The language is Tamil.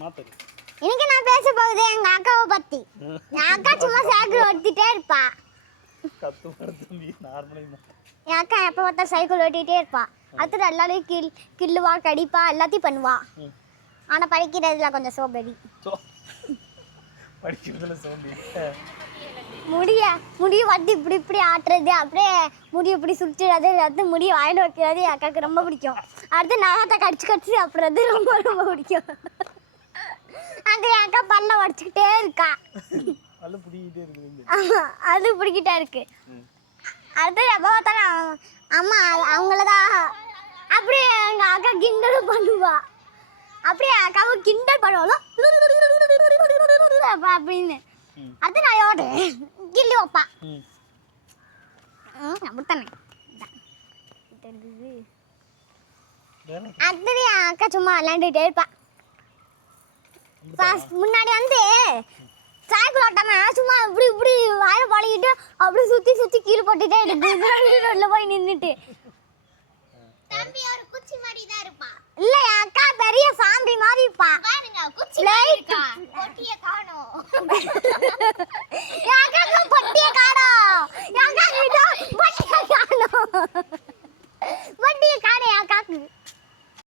மாத்தணும். இன்னைக்கு நான் பேச போகுது எங்க அக்காவை பத்தி. என் அக்கா சும்மா சைக்கிள் ஓட்டிட்டே இருப்பா. என் அக்கா எப்ப பார்த்தா சைக்கிள் ஓட்டிட்டே இருப்பா. அடுத்து எல்லாரையும் கில்லுவா கடிப்பா எல்லாத்தையும் பண்ணுவா. ஆனா படிக்கிறதுல கொஞ்சம் சோம்பேறி. முடிய வந்து இப்படி ஆட்டுறது, அப்படியே முடிய இப்படி சுற்றுறது, அடுத்து முடிய வாயில வைக்கிறது என் அக்காவுக்கு ரொம்ப பிடிக்கும். அடுத்து நகத்தை கடிச்சு சாப்பிட்றது ரொம்ப ரொம்ப பிடிக்கும். அது என் அக்கா பல்ல உடச்சிக்கிட்டே இருக்கா. அது பிடிக்கிட்டே இருக்கு. அடுத்து எப்போ பார்த்தாலும் அம்மா அவங்களதான் அப்படியே எங்க அக்கா கிண்டல் பண்ணுவா. அப்படியே அக்காவை கிண்டல் பண்ணுவோம் அப்படின்னு. அடுத்து நான் யோடு கில்லி வைப்பா. அப்படித்தானே. அடுத்து என் அக்கா சும்மா விளையாண்டுட்டே இருப்பா. முன்னாடி வந்து சைக்கிள் ஓட்டாம சும்மா இப்படி வாயை பழகிட்டு அப்படி சுத்தி கீழே போட்டுட்டே இருக்கு. போய் நின்றுட்டு தம்பி ஒரு குச்சி மாதிரி தான் இருப்பா. இல்ல என் அக்கா பெரிய சாம்பி மாதிரி இருப்பா. பாருங்க குச்சி மாதிரி இருக்கா. கொட்டிய காணோம்.